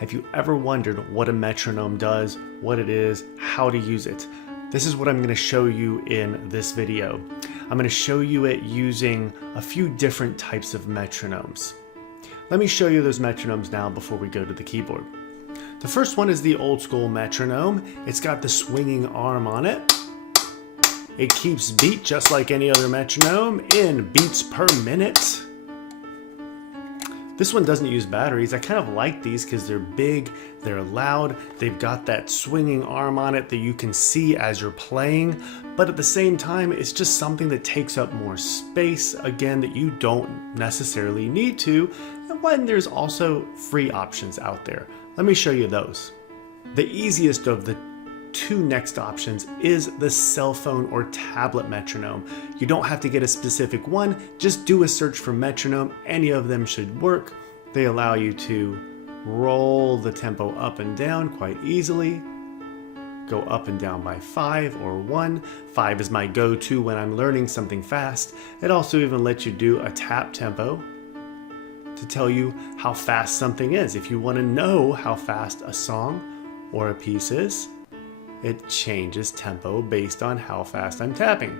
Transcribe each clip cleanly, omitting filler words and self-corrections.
Have you ever wondered what a metronome does, what it is, how to use it? This is what I'm going to show you in this video. I'm going to show you it using a few different types of metronomes. Let me show you those metronomes now before we go to the keyboard. The first one is the old school metronome. It's got the swinging arm on it. It keeps beat just like any other metronome in beats per minute. This one doesn't use batteries. I kind of like these because they're big, they're loud, they've got that swinging arm on it that you can see as you're playing, but at the same time, it's just something that takes up more space, again, that you don't necessarily need to, and when there's also free options out there. Let me show you those. The easiest of the two next options is the cell phone or tablet metronome. You don't have to get a specific one, just do a search for metronome. Any of them should work. They allow you to roll the tempo up and down quite easily. Go up and down by 5 or 1. 5 is my go-to when I'm learning something fast. It also even lets you do a tap tempo to tell you how fast something is. If you want to know how fast a song or a piece is, it changes tempo based on how fast I'm tapping.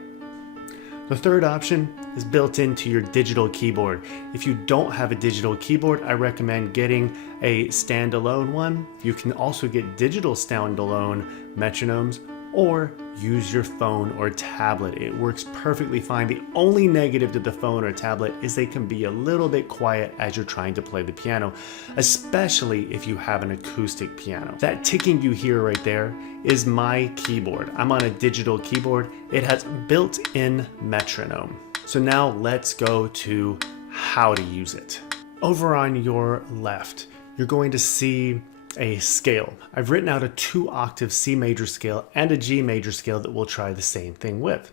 The third option is built into your digital keyboard. If you don't have a digital keyboard, I recommend getting a standalone one. You can also get digital standalone metronomes or use your phone or tablet. It works perfectly fine. The only negative to the phone or tablet is they can be a little bit quiet as you're trying to play the piano, especially if you have an acoustic piano. That ticking you hear right there is my keyboard. I'm on a digital keyboard. It has built-in metronome. So now let's go to how to use it. Over on your left, you're going to see a scale. I've written out a 2-octave C major scale and a G major scale that we'll try the same thing with.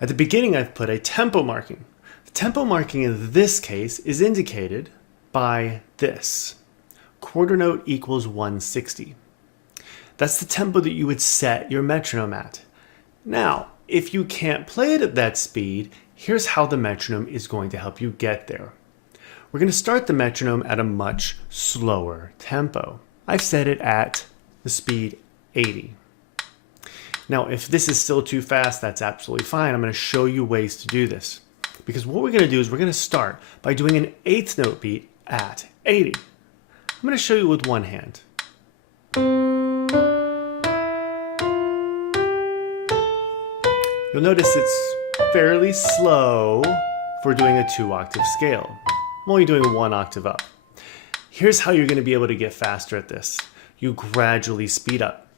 At the beginning, I've put a tempo marking. The tempo marking in this case is indicated by this. Quarter note equals 160. That's the tempo that you would set your metronome at. Now, if you can't play it at that speed, here's how the metronome is going to help you get there. We're going to start the metronome at a much slower tempo. I've set it at the speed 80. Now, if this is still too fast, that's absolutely fine. I'm going to show you ways to do this. Because what we're going to do is we're going to start by doing an 8th note beat at 80. I'm going to show you with one hand. You'll notice it's fairly slow for doing a 2-octave scale. I'm only doing 1 octave up. Here's how you're going to be able to get faster at this. You gradually speed up.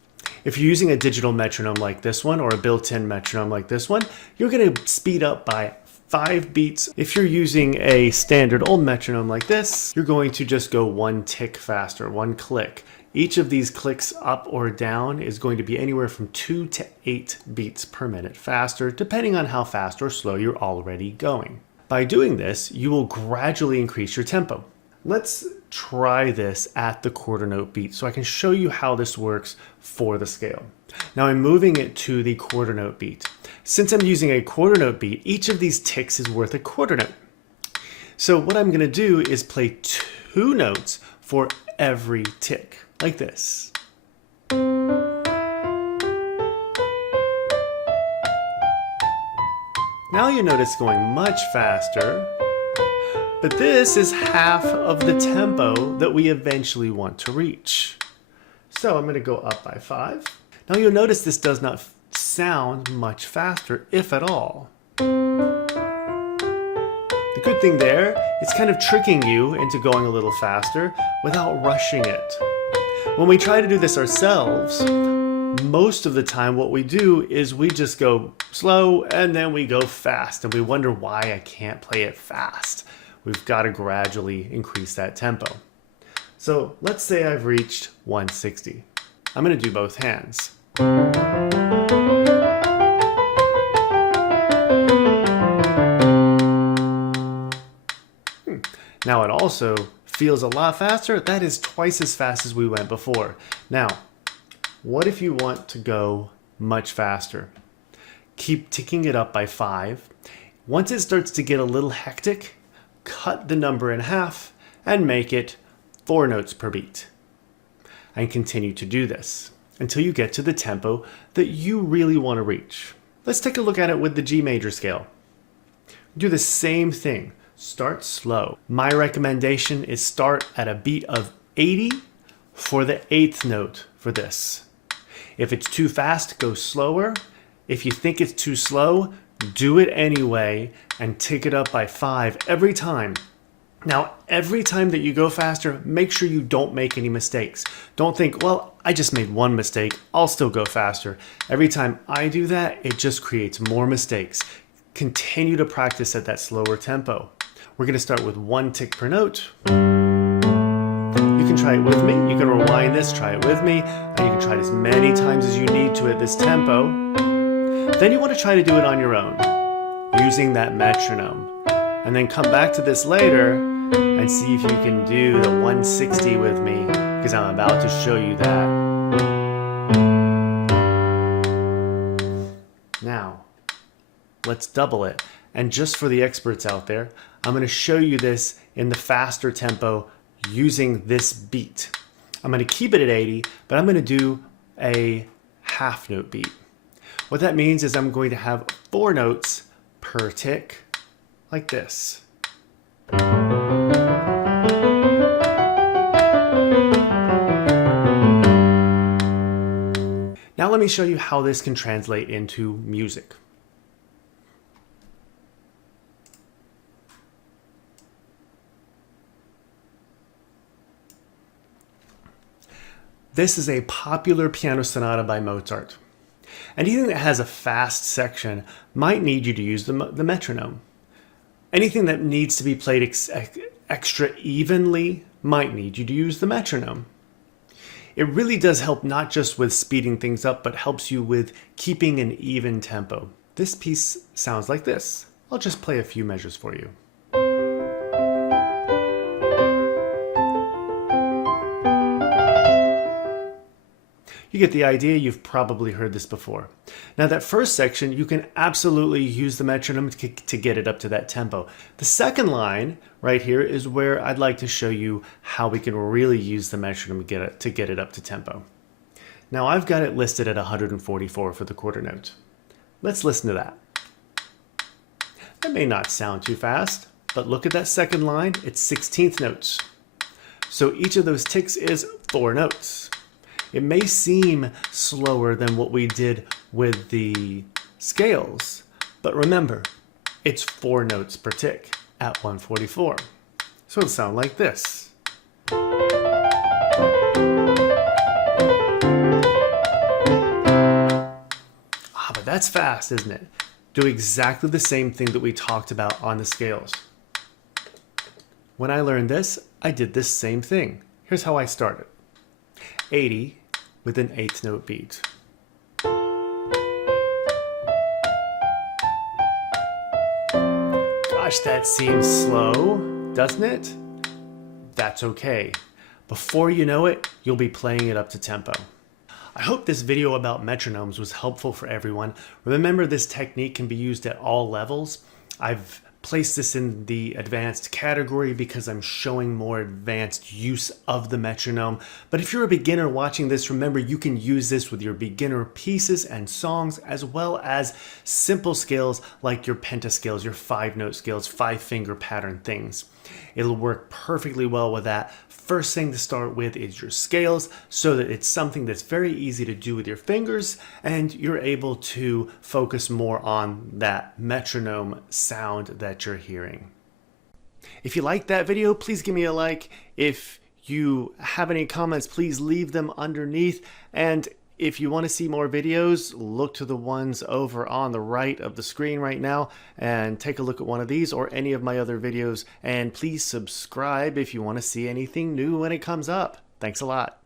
If you're using a digital metronome like this one or a built-in metronome like this one, you're going to speed up by 5 beats. If you're using a standard old metronome like this, you're going to just go 1 tick faster, 1 click. Each of these clicks up or down is going to be anywhere from 2 to 8 beats per minute faster, depending on how fast or slow you're already going. By doing this, you will gradually increase your tempo. Let's try this at the quarter note beat so I can show you how this works for the scale. Now I'm moving it to the quarter note beat. Since I'm using a quarter note beat, each of these ticks is worth a quarter note. So what I'm going to do is play 2 notes for every tick, like this. Now you notice going much faster, but this is half of the tempo that we eventually want to reach. So I'm going to go up by 5. Now you'll notice this does not sound much faster, if at all. The good thing there, it's kind of tricking you into going a little faster without rushing it. When we try to do this ourselves, most of the time what we do is we just go slow and then we go fast and we wonder why I can't play it fast. We've got to gradually increase that tempo. So let's say I've reached 160. I'm going to do both hands. Now it also feels a lot faster. That is twice as fast as we went before. Now, what if you want to go much faster? Keep ticking it up by 5. Once it starts to get a little hectic, cut the number in half and make it 4 notes per beat. And continue to do this until you get to the tempo that you really want to reach. Let's take a look at it with the G major scale. Do the same thing. Start slow. My recommendation is start at a beat of 80 for the 8th note for this. If it's too fast, go slower. If you think it's too slow, do it anyway and tick it up by 5 every time. Now, every time that you go faster, make sure you don't make any mistakes. Don't think, well, I just made one mistake, I'll still go faster. Every time I do that, it just creates more mistakes. Continue to practice at that slower tempo. We're gonna start with 1 tick per note. You can try it with me, you can rewind this, try it with me, and you can try it as many times as you need to at this tempo. Then you wanna try to do it on your own, using that metronome. And then come back to this later and see if you can do the 160 with me, because I'm about to show you that. Now, let's double it. And just for the experts out there, I'm going to show you this in the faster tempo using this beat. I'm going to keep it at 80, but I'm going to do a half note beat. What that means is I'm going to have 4 notes per tick, like this. Now let me show you how this can translate into music. This is a popular piano sonata by Mozart. Anything that has a fast section might need you to use the metronome. Anything that needs to be played extra evenly might need you to use the metronome. It really does help not just with speeding things up, but helps you with keeping an even tempo. This piece sounds like this. I'll just play a few measures for you. You get the idea, you've probably heard this before. Now that first section, you can absolutely use the metronome to get it up to that tempo. The second line right here is where I'd like to show you how we can really use the metronome to get it up to tempo. Now I've got it listed at 144 for the quarter note. Let's listen to that. That may not sound too fast, but look at that second line, it's 16th notes. So each of those ticks is 4 notes. It may seem slower than what we did with the scales, but remember, it's 4 notes per tick at 144. So it'll sound like this. But that's fast, isn't it? Do exactly the same thing that we talked about on the scales. When I learned this, I did this same thing. Here's how I started. 80 with an 8th note beat. Gosh, that seems slow, doesn't it? That's okay. Before you know it, you'll be playing it up to tempo. I hope this video about metronomes was helpful for everyone. Remember, this technique can be used at all levels. I've placed this in the advanced category because I'm showing more advanced use of the metronome. But if you're a beginner watching this, remember you can use this with your beginner pieces and songs, as well as simple scales like your pentascales, your 5-note scales, 5-finger pattern things. It'll work perfectly well with that. First thing to start with is your scales, so that it's something that's very easy to do with your fingers and you're able to focus more on that metronome sound that you're hearing. If you liked that video, please give me a like. If you have any comments, please leave them underneath. And if you want to see more videos, look to the ones over on the right of the screen right now and take a look at one of these or any of my other videos. And please subscribe if you want to see anything new when it comes up. Thanks a lot.